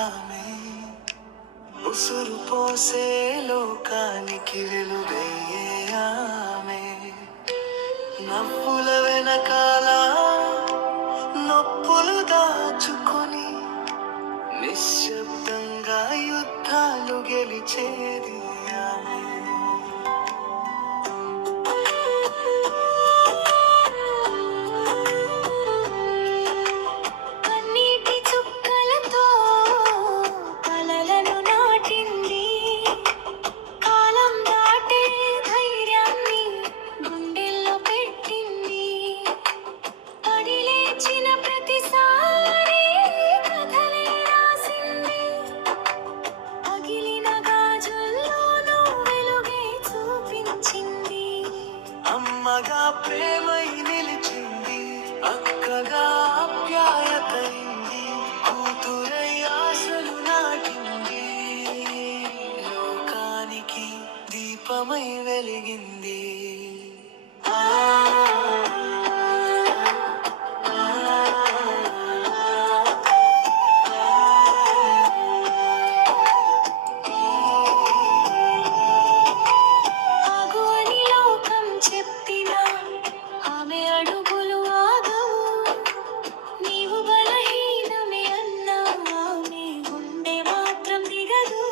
ఆమె ఉసురు పోసే లోకానికి వెలుగయ్యే ఆమె నవ్వుల వెనకాల నొప్పులు దాచుకొని నిశ్శబ్దంగా యుద్ధాలు గెలిచేది ఆమె. కన్నీటి చుక్కలతో కలలను నాటింది, కాలం దాటే ధైర్యాన్ని గుండెల్లో పెట్టింది. పడి లేచిన ప్రతిసారి కథలే రాసింది, పగిలిన గాజుల్లోనూ వెలుగే చూపించింది. అమ్మగా ప్రేమై నిలిచింది, అక్కగా ఆప్యాయతైంది, కూతురై ఆశలు నాటింది, లోకానికి దీపమై వెలిగింది. ఆగు అని లోకం చెప్పినా ఆమె అడుగులు ఆగవు. నీవు బలహీనమే అన్నా ఆమె గుండె మాత్రం దిగదు.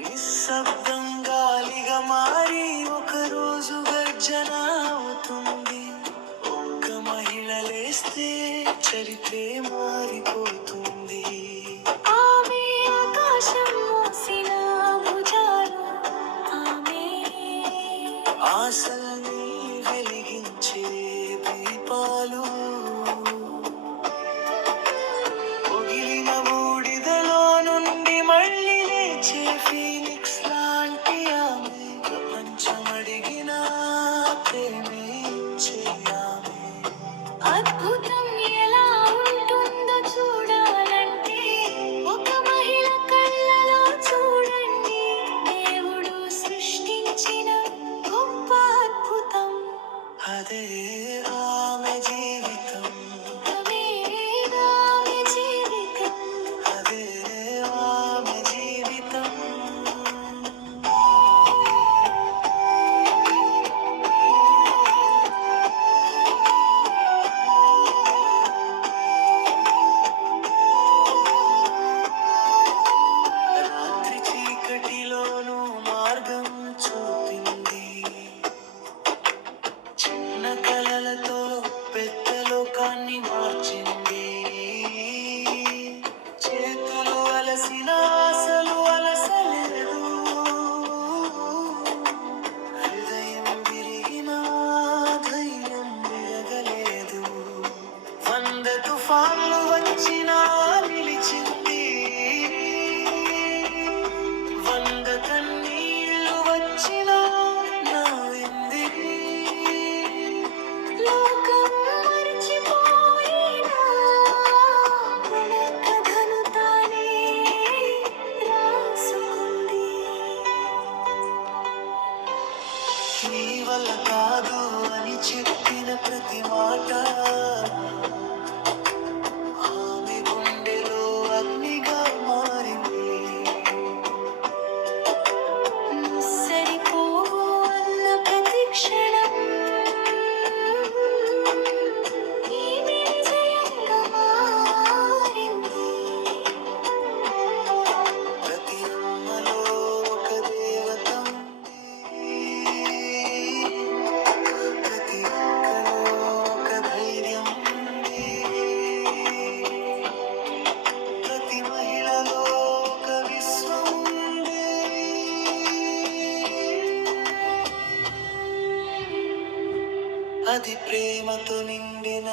నిశ్శబ్దం గాలిగా మారి ఒకరోజు గర్జన అవుతుంది. ఒక్క మహిళ లేస్తే చరిత్రే మారిపోతుంది. ఆమె ఆకాశం మోసిన భుజాలు, ఆమె ఆశల్ని వెలిగించే దీపాలు, పొగిలిన బూడిదలో నుండి మళ్ళీ లేచే ఫీనిక్స్ లాంటి ఆమె, ప్రపంచం అడిగిన ప్రేమే ఇచ్చే ఆమె. అద్భుతం ఎలా ఉంటుందో చూడాలంటే ఒక మహిళ కళ్ళలో చూడండి. దేవుడు సృష్టించిన గొప్ప అద్భుతం, అదే ఆమె జీవితం, అదే ఆమె జీవితం. అదే ఆమె జీవితం. రాత్రి చీకటిలోనూ మార్గం చూపింది, చిన్న కలలతో పెద్ద లోకాన్ని మార్చింది. చేతులు అలసిన ఆశలు అలసలేదు, హృదయం విరిగిన ధైర్యం విరగలేదు. 100 తుఫాన్లు వచ్చినా నిలిచింది, 100 కన్నీళ్లు వచ్చినా నవ్వింది. లోకం మరిచిపోయినా మన కథను తానే రాసుకుంది. నీ వల్ల కాదు అని చెప్పిన ప్రతి మాట ఆమె గుండెలో అగ్నిగా మారింది. నువ్వు సరిపోవు అన్న ప్రతి క్షణం ఈమె విజయంగా మారింది. ప్రతి అమ్మలో ఒక దేవత ఉంది, ప్రతి అక్కలో ఒక ధైర్యం ఉంది, ప్రతి మహిళలో ఒక విశ్వం ఉంది. అది ప్రేమతో నిండిన